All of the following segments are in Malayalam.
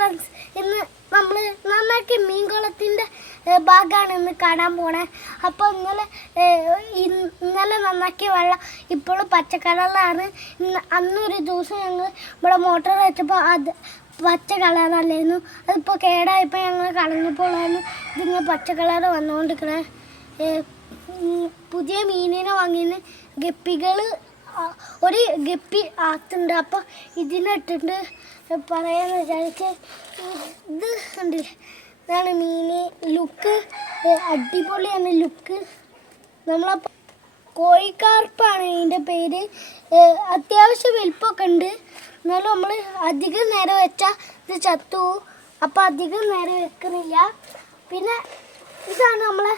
ഫ്രണ്ട്സ്, ഇന്ന് നമ്മൾ നന്നാക്കി മീൻകുളത്തിൻ്റെ ഭാഗമാണ് ഇന്ന് കാണാൻ പോണേ. അപ്പോൾ ഇന്നലെ നന്നാക്കിയ വെള്ളം ഇപ്പോഴും പച്ച കളറിലാണ്. അന്നൊരു ദിവസം ഞങ്ങൾ ഇവിടെ മോട്ടോർ വെച്ചപ്പോൾ അത് പച്ച കളറല്ലായിരുന്നു. അതിപ്പോൾ കേടായപ്പോൾ ഞങ്ങൾ കളഞ്ഞപ്പോഴാണ് ഇതിങ്ങനെ പച്ച കളർ വന്നുകൊണ്ടിരിക്കണേ. പുതിയ മീനിനെ വാങ്ങിയത് ഗപ്പികൾ ഒരു ഗപ്പി ആത്തുണ്ട്. അപ്പോൾ ഇതിനിട്ടിട്ട് പറയാന്ന് വിചാരിച്ച് ഇത് ഉണ്ട്. ഇതാണ് മീൻ. ലുക്ക് അടിപൊളിയാണ് ലുക്ക്. നമ്മളപ്പോൾ കോഴിക്കാർപ്പാണ് ഇതിൻ്റെ പേര്. അത്യാവശ്യം വലിപ്പമൊക്കെ ഉണ്ട്. എന്നാലും നമ്മൾ അധികം നേരം വെച്ചാൽ ഇത് ചത്തു. അപ്പോൾ അധികം നേരം വെക്കുന്നില്ല. പിന്നെ ഇതാണ് നമ്മളെ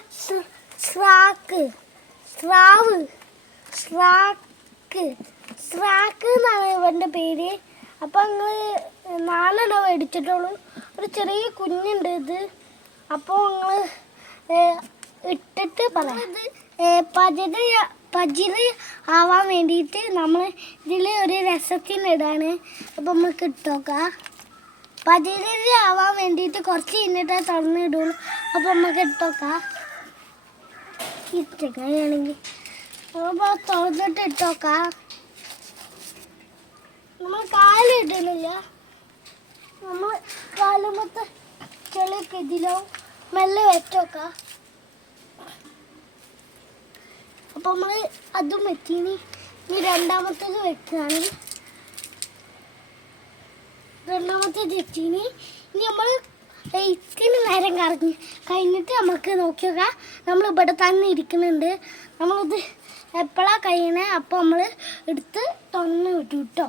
സ്രാക്ക് എന്നാണ് ഇവൻ്റെ പേര്. അപ്പം നിങ്ങൾ 4 എണ്ണം മേടിച്ചിട്ടുള്ളൂ. ഒരു ചെറിയ കുഞ്ഞുണ്ട് ഇത്. അപ്പോൾ നിങ്ങൾ ഇട്ടിട്ട് പറയാം. പജിറ് ആവാൻ വേണ്ടിയിട്ട് നമ്മൾ ഇതിൽ ഒരു രസത്തിനിടാണ്. അപ്പം നമുക്ക് ഇട്ടോക്കാം. പജിറ് ആവാൻ വേണ്ടിയിട്ട് കുറച്ച് കഴിഞ്ഞിട്ടേ തുറന്നിടുള്ളൂ. അപ്പം നമുക്ക് ഇട്ടോക്കാം. ഇട്ടേക്കാണെങ്കിൽ അപ്പോൾ തുറന്നിട്ട് ഇട്ടോക്കാം. നമ്മൾ കാലിടുന്നില്ല. നമ്മൾ കാലുമ്പത്തെ ചെളിയൊക്കെ ഇതിലോ മെല്ലെ വെച്ചോക്കാം. അപ്പോൾ നമ്മൾ അതും വെച്ചിനി. ഇനി രണ്ടാമത്തേത് വെക്കുകയാണ്. രണ്ടാമത്തേത് വെച്ചിനി. ഇനി നമ്മൾ ഇത്തിരി നേരം കഴിഞ്ഞിട്ട് നമുക്ക് നോക്കി നോക്കാം. നമ്മൾ ഇവിടെ തന്നെ ഇരിക്കുന്നുണ്ട്. നമ്മളിത് എപ്പോഴാണ് കഴിയണേ അപ്പോൾ നമ്മൾ എടുത്ത് തുറന്ന് വിട്ടു കേട്ടോ.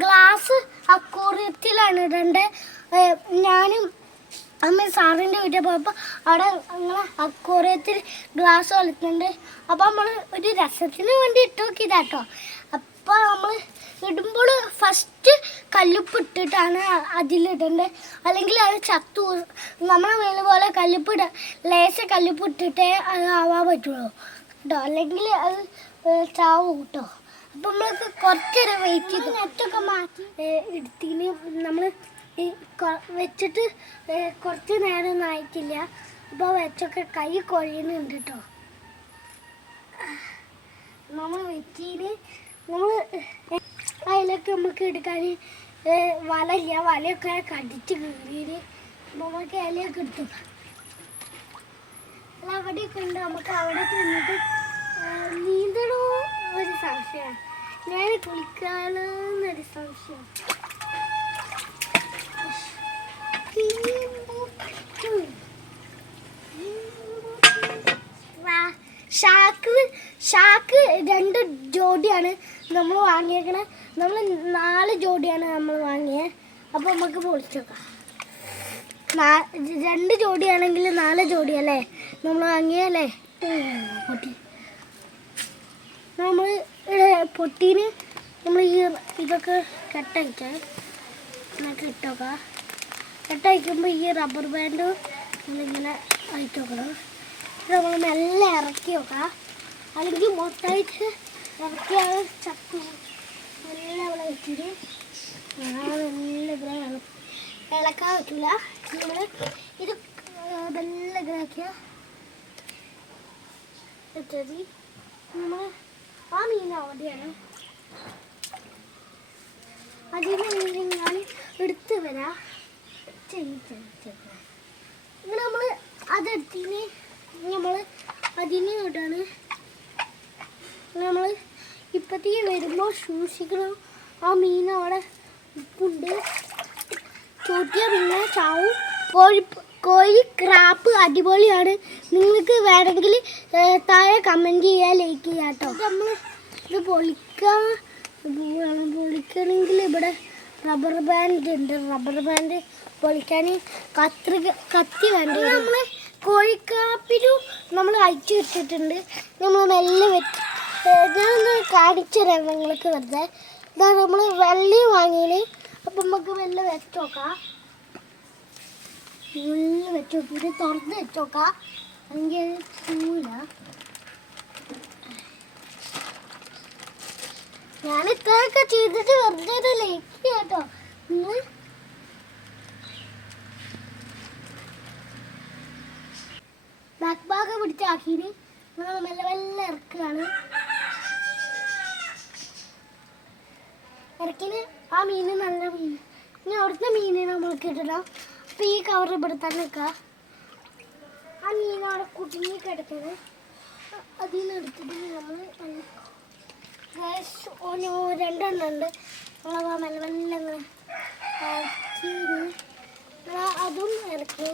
ഗ്ലാസ് അക്വേറിയത്തിലാണ് ഇടേണ്ടത്. ഞാനും അമ്മ സാറിൻ്റെ വീട്ടിൽ പോയപ്പോൾ അവിടെ അങ്ങനെ അക്വേറിയത്തിൽ ഗ്ലാസ് കളിക്കുന്നുണ്ട്. അപ്പോൾ നമ്മൾ ഒരു രസത്തിന് വേണ്ടി ഇട്ട് നോക്കിയതാട്ടോ. അപ്പോൾ നമ്മൾ ഇടുമ്പോൾ ഫസ്റ്റ് കല്ലുപ്പ് ഇട്ടിട്ടാണ് അതിലിടേണ്ടത്. അല്ലെങ്കിൽ അത് ചത്തു. നമ്മളെ വീട് പോലെ കല്ലുപ്പ് ലേശ കല്ലുപ്പ് ഇട്ടിട്ടേ അത് ആവാൻ പറ്റുള്ളൂ കേട്ടോ. അല്ലെങ്കിൽ അത് ചാവും കേട്ടോ. അപ്പം നമ്മൾക്ക് കുറച്ചേരം വെയിറ്റ് ചെയ്തു. നെറ്റൊക്കെ മാറ്റി എടുത്തിന് നമ്മൾ വെച്ചിട്ട് കുറച്ച് നേരമൊന്നും ആയിട്ടില്ല. അപ്പോൾ വെച്ചൊക്കെ കൈ കുഴയുന്നുണ്ട് കേട്ടോ. നമ്മൾ വെച്ചിന് നമ്മൾ അതിലൊക്കെ നമുക്ക് എടുക്കാൻ വലയില്ല. വലയൊക്കെ കടിച്ച് കീറിയിട്ട് നമുക്ക് ഇലയൊക്കെ എടുത്തു. അല്ല അവിടെയൊക്കെ ഉണ്ട്. നമുക്ക് അവിടെ നിന്നിട്ട് നീന്തണോ ഒരു സംശയമാണ്. ഞാൻ കുളിക്കാനൊന്നൊരു സംശയം. ഷാക്ക് 2 ജോഡിയാണ് നമ്മൾ വാങ്ങിയേക്കണേ. നമ്മൾ 4 ജോഡിയാണ് നമ്മൾ വാങ്ങിയത്. അപ്പോൾ നമുക്ക് പൊളിച്ച് നോക്കാം. 2 ജോഡിയാണെങ്കിൽ 4 ജോഡിയല്ലേ നമ്മൾ വാങ്ങിയല്ലേ. പൊട്ടി നമ്മൾ പൊട്ടീന് നമ്മൾ ഇതൊക്കെ കെട്ടയച്ചാൽ നമുക്ക് ഇട്ടോക്കാം. കെട്ടയക്കുമ്പോൾ ഈ റബ്ബർ ബാൻഡ് നമ്മളിങ്ങനെ അയച്ചു നോക്കണം. നമ്മൾ മെല്ലെ ഇറക്കി നോക്കാം. അല്ലെങ്കിൽ മൊത്തമായിട്ട് ഇറക്കിയാൽ ചത്തു. നല്ല അവിടെ വെച്ചിട്ട് നല്ല ഇളക്കാൻ പറ്റില്ല. നമ്മൾ ഇത് നല്ല ഇതാക്കിയാൽ വെച്ചത് നമ്മൾ ആ മീൻ അവിടെയാണ്. അതിന് ഞാൻ എടുത്ത് വരാം. ഇങ്ങനെ നമ്മൾ അതെടുത്തിന് നമ്മൾ അതിന് ഇടാണ്. നമ്മൾ ഇപ്പത്തേക്ക് വരുമ്പോൾ സൂക്ഷിക്കണം. ആ മീൻ അവിടെ ഉപ്പുണ്ട്. ചൂറ്റിയ പിന്നെ ചാവും. കോഴി ക്രാപ്പ് അടിപൊളിയാണ്. നിങ്ങൾക്ക് വേണമെങ്കിൽ താഴെ കമൻറ്റ് ചെയ്യുക, ലൈക്ക് ചെയ്യുക കേട്ടോ. നമ്മൾ ഇത് പൊളിക്കണമെങ്കിൽ ഇവിടെ റബ്ബർ ബാൻഡ് ഉണ്ട്. റബ്ബർ ബാൻഡ് പൊളിക്കാൻ കത്തി വേണ്ടി വരും. നമ്മൾ കോഴിക്കാപ്പിലും നമ്മൾ അയച്ചു വെച്ചിട്ടുണ്ട്. നമ്മൾ മെല്ലെ വെച്ച് ഞാനൊന്ന് കാണിച്ചു തരാം നിങ്ങൾക്ക് വെറുതെ. ഇതാണ് നമ്മൾ വെള്ളി വാങ്ങിയത്. അപ്പം നമുക്ക് മെല്ലെ വെച്ച് നോക്കാം. മെല്ലെ വെച്ച് നോക്കിയിട്ട് തുറന്ന് വെച്ച് നോക്കാം. അല്ലെങ്കിൽ ചൂല ഞാൻ ഇത്രയൊക്കെ ചെയ്തിട്ട് വെറുതെ ലൈക്ക് കേട്ടോ. നിങ്ങൾ ആക്കിയിട്ട് നമ്മൾ മെല്ലെ മെല്ലെ ഇറക്കുകയാണ്. ഇറക്കിന് ആ മീൻ നല്ല മീൻ. ഇനി അവിടുത്തെ മീനിനെ നമ്മൾക്ക് ഇടണം. അപ്പോൾ ഈ കവർ ഇവിടെ തന്നെ വെക്കുക. ആ മീൻ അവിടെ കുടുങ്ങി കിടക്കുന്നത് അതിൽ നിന്ന് എടുത്തിട്ട് നമ്മൾ രണ്ടെണ്ണം ഉണ്ട്. നമ്മളത് മെല്ലെ മെല്ലെ അതും ഇറക്കി.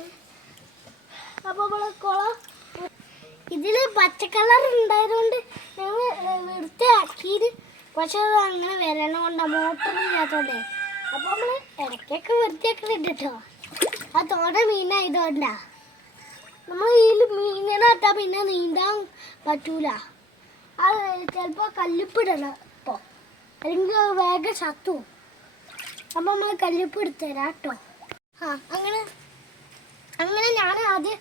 അപ്പോൾ നമ്മൾ കുളം ഇതിൽ പച്ച കളർ ഉണ്ടായതുകൊണ്ട് ഞങ്ങൾ വൃത്തിയാക്കിയിട്ട്, പക്ഷെ അത് അങ്ങനെ വരണോണ്ടാ മോട്ടറില്ലാത്തോണ്ടേ. അപ്പോൾ നമ്മൾ ഇടയ്ക്കൊക്കെ വൃത്തിയാക്കുന്നുണ്ട് കേട്ടോ. ആ തോട മീനായതുകൊണ്ടാ. നമ്മൾ ഇതിൽ മീനിനെ ഇട്ടാൽ പിന്നെ നീന്താൻ പറ്റൂല. അത് ചിലപ്പോൾ കല്ലുപ്പിടണം ഇപ്പോൾ, അല്ലെങ്കിൽ വേഗം ചത്തു. അപ്പോൾ നമ്മൾ കല്ലുപ്പ് എടുത്തുതരാം കേട്ടോ. അങ്ങനെ ഞാൻ ആദ്യം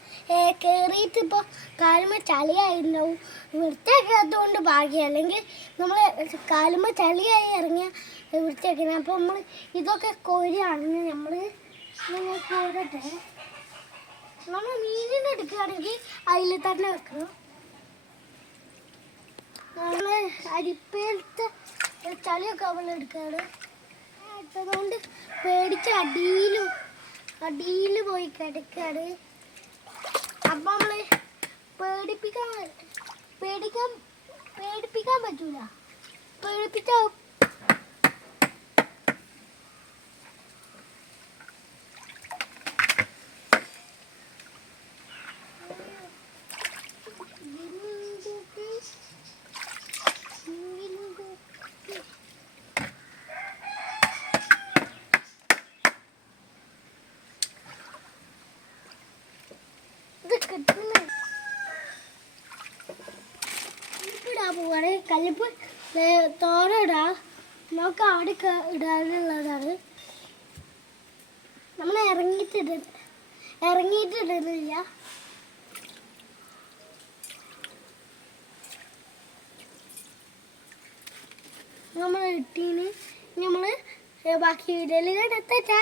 കയറിയിട്ട് ഇപ്പോൾ കാലുമ ചളിയായിട്ടുണ്ടാവും. വൃത്തിയാക്കാത്തതുകൊണ്ട് ഭാഗ്യം, അല്ലെങ്കിൽ നമ്മൾ കാലുമ ചളിയായി ഇറങ്ങിയ വൃത്തിയാക്കുന്നത്. അപ്പോൾ നമ്മൾ ഇതൊക്കെ കോരിയാണെങ്കിൽ നമ്മൾ ഇങ്ങനെ കോരട്ടെ. നമ്മൾ മീനിനെ എടുക്കുകയാണെങ്കിൽ അതിൽ തന്നെ വെക്കണം. നമ്മൾ അരിപ്പയിലത്തെ ചളിയൊക്കെ അവൾ എടുക്കുകയാണ്. എടുത്തതുകൊണ്ട് പേടിച്ച് അടിയിൽ പോയി കിടക്കുകയാണ്. അപ്പം നമ്മൾ പേടിപ്പിക്കാൻ പറ്റൂല. പേടിപ്പിച്ച പോവാണ്. കല്ലിപ്പ് തോരടാ നമുക്ക് അവിടെ ഇടാനുള്ളതാണ്. നമ്മൾ ഇറങ്ങിയിട്ടിടുന്നില്ല. നമ്മൾ ഇട്ടീന് നമ്മൾ ബാക്കി വീഡിയോയിൽ എടുത്തേച്ചാ.